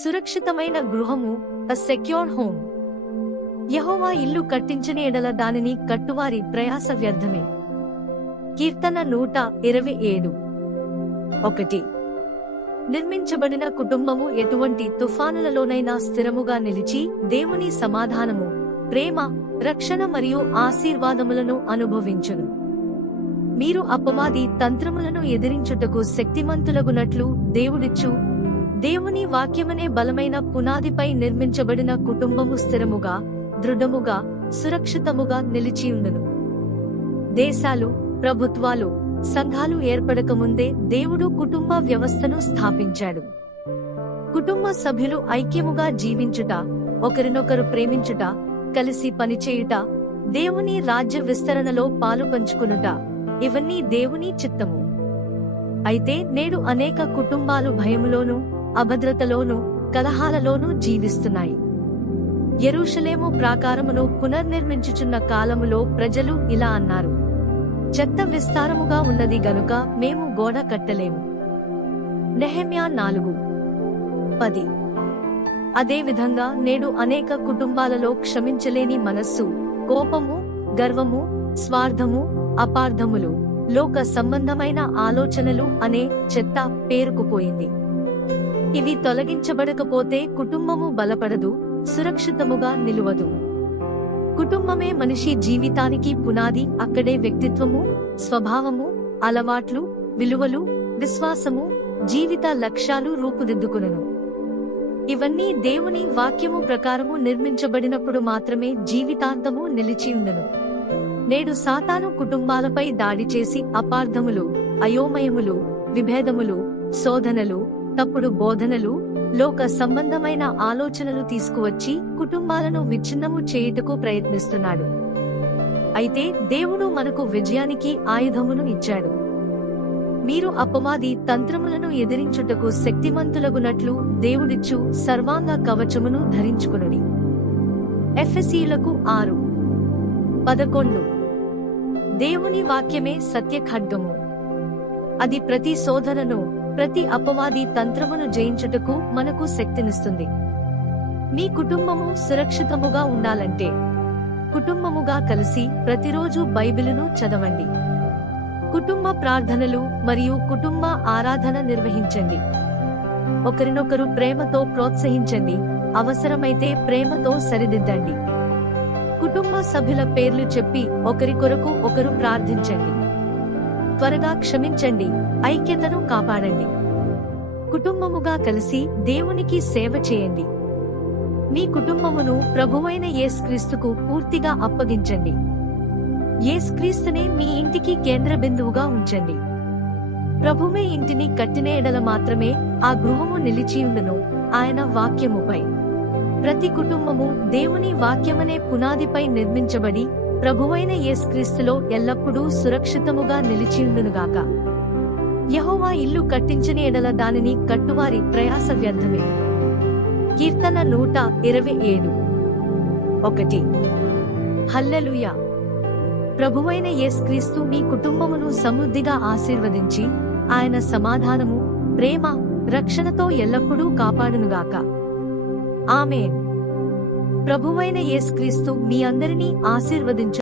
సురక్షితమైన గృహము, a secure home. యెహోవా ఇల్లు కట్టించని ఎడల దానిని కట్టువారి ప్రయాస వ్యర్థమే. కీర్తన 127. 1. నిర్మించబడిన కుటుంబము ఎటువంటి తుఫానులలోనైనా స్థిరముగా నిలిచి దేవుని సమాధానము, ప్రేమ, రక్షణ మరియు ఆశీర్వాదములను అనుభవించును. మీరు అపవాది తంత్రములను ఎదిరించుటకు శక్తిమంతులగునట్లు దేవుని వాక్యమనే బలమైన పునాదిపై నిర్మించబడిన కుటుంబము స్థిరముగా, దృఢముగా, సురక్షితముగా నిలిచియుండును. దేశాలు, ప్రభుత్వాలు, సంఘాలు ఏర్పడకముందే దేవుడు కుటుంబ వ్యవస్థను స్థాపించాడు. కుటుంబ సభ్యులు ఐక్యముగా జీవించుట, ఒకరినొకరు ప్రేమించుట, కలిసి పనిచేయుట, దేవుని రాజ్య విస్తరణలో పాలుపంచుకునుట, ఇవన్నీ దేవుని చిత్తము. అయితే నేడు అనేక కుటుంబాలు భయములోనూ, అభద్రతలోనూ, కలహాలలోనూ జీవిస్తున్నాయి. యెరూషలేము ప్రాకారమును పునర్నిర్మించుచున్న కాలములో ప్రజలు ఇలా అన్నారు: చెత్త విస్తారముగా ఉన్నది గనుక మేము గోడ కట్టలేము. నెహెమ్యా 4:10. అదేవిధంగా నేడు అనేక కుటుంబాలలో క్షమించలేని మనస్సు, కోపము, గర్వము, స్వార్థము, అపార్థములు, లోక సంబంధమైన ఆలోచనలు అనే చెత్త పేరుకుపోయింది. ఇవి తొలగించబడకపోతే కుటుంబము బలపడదు, సురక్షితముగా నిలువదు. కుటుంబమే మనిషి జీవితానికి పునాది. అక్కడే వ్యక్తిత్వము, స్వభావము, అలవాట్లు, విలువలు, విశ్వాసము, జీవిత లక్ష్యాలు రూపుదిద్దుకొనును. ఇవన్నీ దేవుని వాక్యము ప్రకారము నిర్మించబడినప్పుడు మాత్రమే జీవితాంతము నిలిచియుండును. నేడు సాతాను కుటుంబాలపై దాడి చేసి అపార్థములు, అయోమయములు, విభేదములు, శోధనలు, తప్పుడు బోధనలు, లోక సంబంధమైన ఆలోచనలు తీసుకువచ్చి కుటుంబాలను విచ్ఛిన్నము చేయుటకు ప్రయత్నిస్తున్నాడు. అయితే దేవుడు మనకు విజయానికి ఆయుధమును ఇచ్చాడు. మీరు అపవాది తంత్రములను ఎదిరించుటకు శక్తిమంతులగునట్లు దేవుడిచ్చు సర్వాంగ కవచమును ధరించుకొనుడి. ఎఫెసీయులకు 6:11. దేవుని వాక్యమే సత్య ఖడ్గము. అది ప్రతి శోధనను, ప్రతి అపవాది తంత్రమును జయించుటకు మనకు శక్తినిస్తుంది. మీ కుటుంబము సురక్షితముగా ఉండాలంటే కుటుంబముగా కలిసి ప్రతిరోజు బైబిలును చదవండి. కుటుంబ ప్రార్థనలు మరియు కుటుంబ ఆరాధన నిర్వహించండి. ఒకరినొకరు ప్రేమతో ప్రోత్సహించండి, అవసరమైతే ప్రేమతో సరిదిద్దండి. కుటుంబ సభ్యుల పేర్లు చెప్పి ఒకరి కొరకు ఒకరు ప్రార్థించండి. త్వరగా క్షమించండి, ఐక్యతను కాపాడండి. కుటుంబముగా కలిసి దేవునికి సేవ చేయండి. మీ కుటుంబమును ప్రభువైన యేసుక్రీస్తుకు పూర్తిగా అప్పగించండి. యేసుక్రీస్తునే మీ ఇంటికి కేంద్ర బిందువుగా ఉంచండి. ప్రభువే ఇంటిని కట్టిన ఎడల మాత్రమే ఆ గృహము నిలిచియుండును ఆయన వాక్యముపై. ప్రతి కుటుంబము దేవుని వాక్యమనే పునాదిపై నిర్మించబడి ప్రభువైన యేసుక్రీస్తులో ఎల్లప్పుడూ సురక్షితముగా నిలిచియుండునుగాక. యెహోవా ఇల్లు కట్టించని ఎడల దానిని కట్టువారి ప్రయాస వ్యర్థమే. కీర్తన 127. 1. హల్లెలూయా. ప్రభువైన యేసుక్రీస్తు మీ కుటుంబమును సమృద్ధిగా ఆశీర్వదించి ఆయన సమాధానము, ప్రేమ, రక్షణతో ఎల్లప్పుడూ కాపాడునుగాక. ఆమేన్. ప్రభువైన యేసుక్రీస్తు మీ అందరినీ ఆశీర్వదించు.